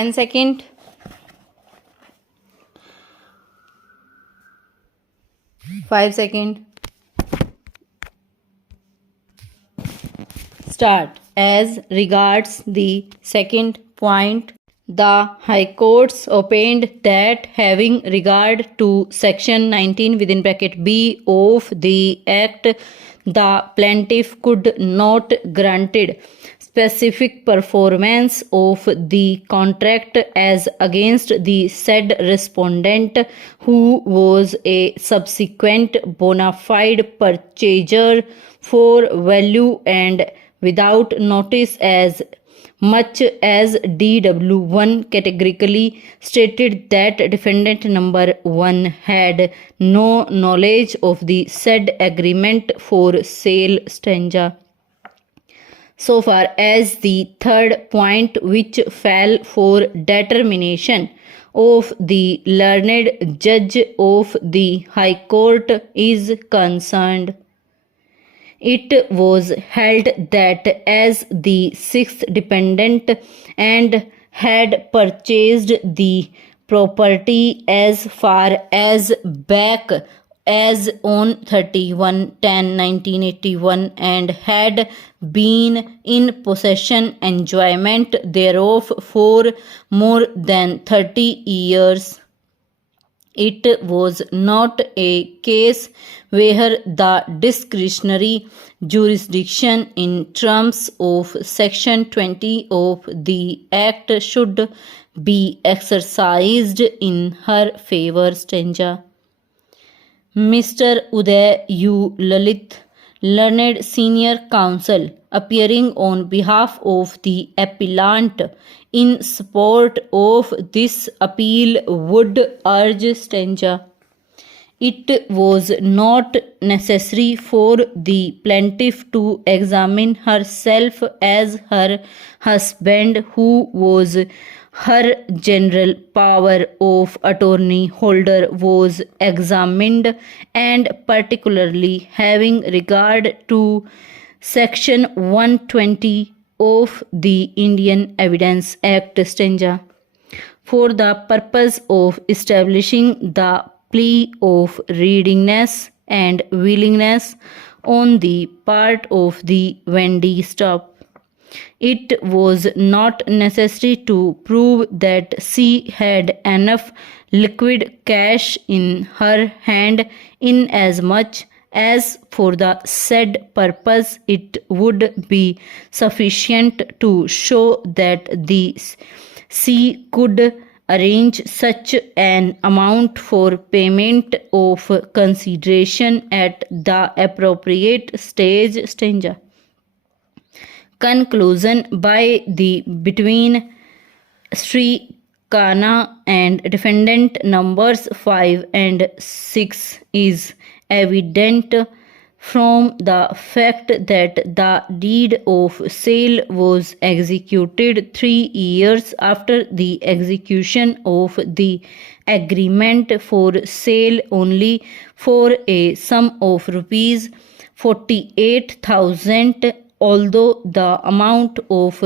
10 second. Five second. Start. As regards the second point, the High Courts opined that having regard to Section 19 within bracket B of the Act, the plaintiff could not granted specific performance of the contract as against the said respondent, who was a subsequent bona fide purchaser for value and without notice, as much as DW1 categorically stated that defendant number 1 had no knowledge of the said agreement for sale stanza. So far as the third point, which fell for determination of the learned judge of the High Court, is concerned, it was held that as the sixth defendant and had purchased the property as far as back as on 31/10/1981 and had been in possession enjoyment thereof for more than 30 years, it was not a case where the discretionary jurisdiction in terms of Section 20 of the Act should be exercised in her favor stanza. Mr. Uday U. Lalit, learned senior counsel, appearing on behalf of the appellant in support of this appeal, would urge stanza. It was not necessary for the plaintiff to examine herself, as her husband, who was her general power of attorney holder, was examined, and particularly having regard to Section 120 of the Indian Evidence Act stanza, for the purpose of establishing the plea of readiness and willingness on the part of the vendee stop. It was not necessary to prove that she had enough liquid cash in her hand, inasmuch as for the said purpose it would be sufficient to show that she could arrange such an amount for payment of consideration at the appropriate stage stanza. Conclusion by the between Sri Kana and defendant numbers 5 and 6 is evident from the fact that the deed of sale was executed 3 years after the execution of the agreement for sale, only for a sum of rupees 48,000, although the amount of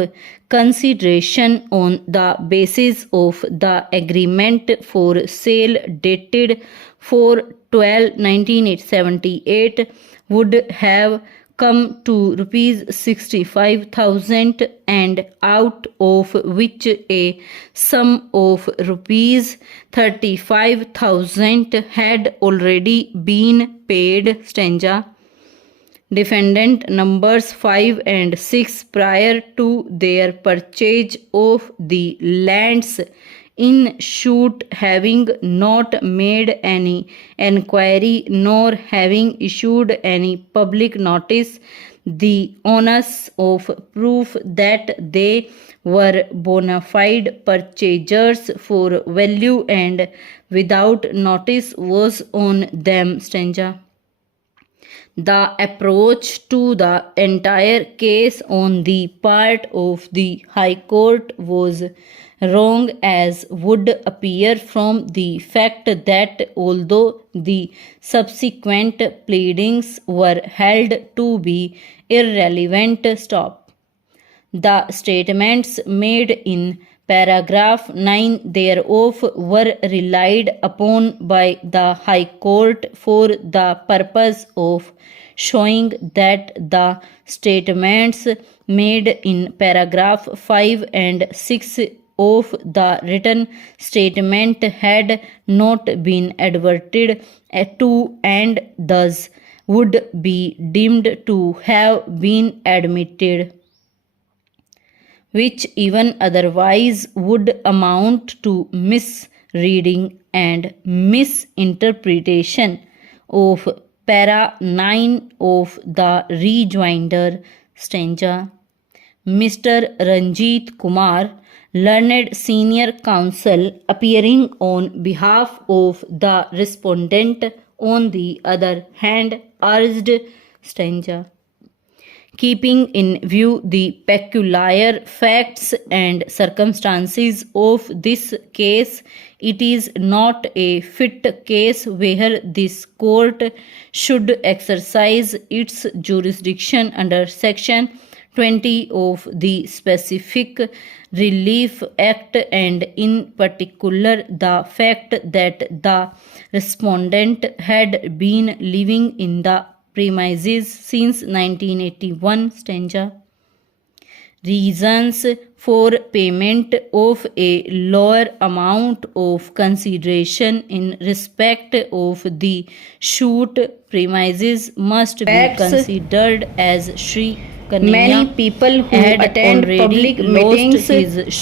consideration on the basis of the agreement for sale dated 4/12/1978 would have come to rupees 65,000, and out of which a sum of rupees 35,000 had already been paid stanza. Defendant numbers 5 and 6, prior to their purchase of the lands in suit, having not made any enquiry nor having issued any public notice, the onus of proof that they were bona fide purchasers for value and without notice was on them stanza. The approach to the entire case on the part of the High Court was wrong, as would appear from the fact that although the subsequent pleadings were held to be irrelevant, the statements made in Paragraph 9 thereof were relied upon by the High Court for the purpose of showing that the statements made in paragraph 5 and 6 of the written statement had not been adverted to and thus would be deemed to have been admitted, which even otherwise would amount to misreading and misinterpretation of para 9 of the rejoinder stanza. Mr. Ranjit Kumar, learned senior counsel appearing on behalf of the respondent, on the other hand, urged stanza. Keeping in view the peculiar facts and circumstances of this case, it is not a fit case where this court should exercise its jurisdiction under section 20 of the Specific Relief Act, and in particular the fact that the respondent had been living in the premises since 1981 stanza. Reasons for payment of a lower amount of consideration in respect of the suit premises must be considered as Sri Many people who attend public meetings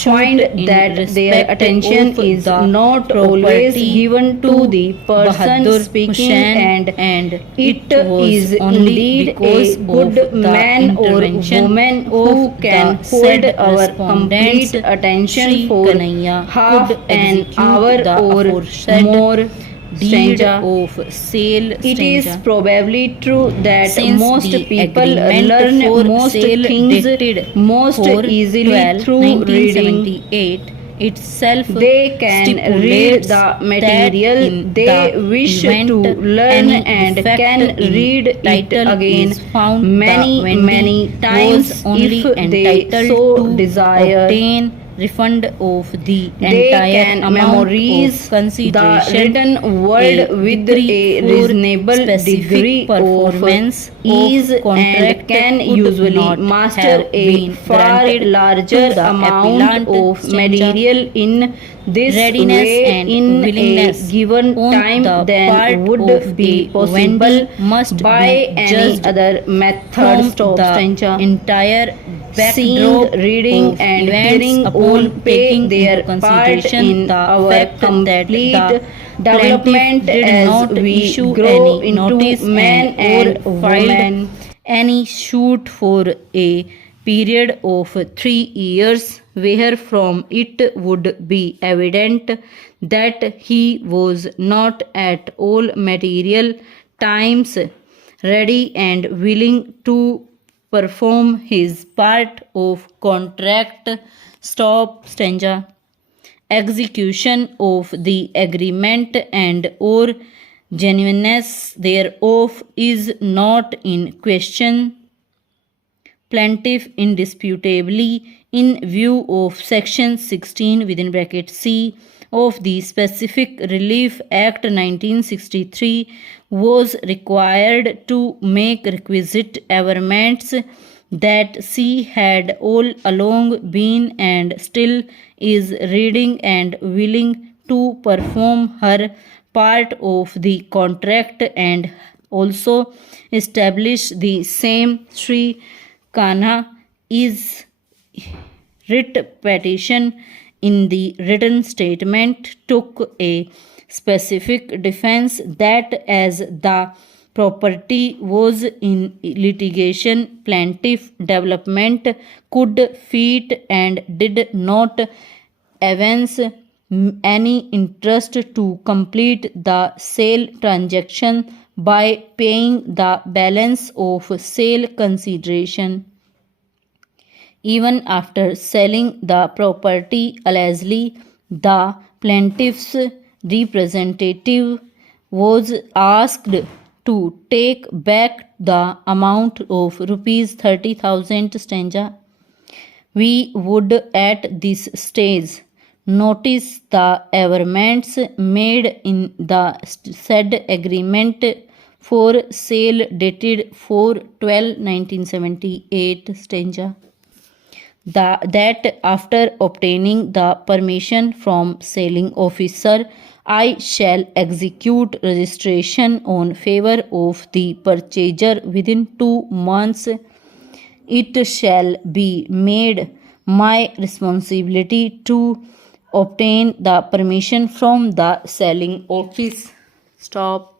find that their attention is not always given to the person speaking, and it is indeed a good man or woman who can hold our complete attention for half an hour or more. Of sale. It is probably true that since most people learn most things most easily through reading itself. They can read the material they wish to learn and can read it again many times if they so desire. Refund of the entire amount of consideration, the written word with a reasonable degree of ease, and can usually master a far larger amount of material in this way in a given time than would be possible by any other method. Entire seeing, reading and hearing all pay their part in our complete development as we grow into man and woman. Any suit for a period of 3 years, where from it would be evident that he was not at all material times ready and willing to perform his part of contract. Stop stanza. Execution of the agreement and or genuineness thereof is not in question. Plaintiff indisputably, in view of section 16 within bracket C of the Specific Relief Act 1963, was required to make requisite averments that she had all along been and still is ready and willing to perform her part of the contract, and also establish the same. Sri Kanha is writ petition in the written statement took a specific defense that as the property was in litigation, plaintiff development could feed and did not evince any interest to complete the sale transaction by paying the balance of sale consideration. Even after selling the property, allegedly, the plaintiff's representative was asked to take back the amount of rupees 30,000 stanza. We would at this stage Notice the amendments made in the said agreement for sale dated 4/12/1978 stanza. That after obtaining the permission from selling officer, I shall execute registration on favor of the purchaser within 2 months. It shall be made my responsibility to obtain the permission from the selling office. Stop.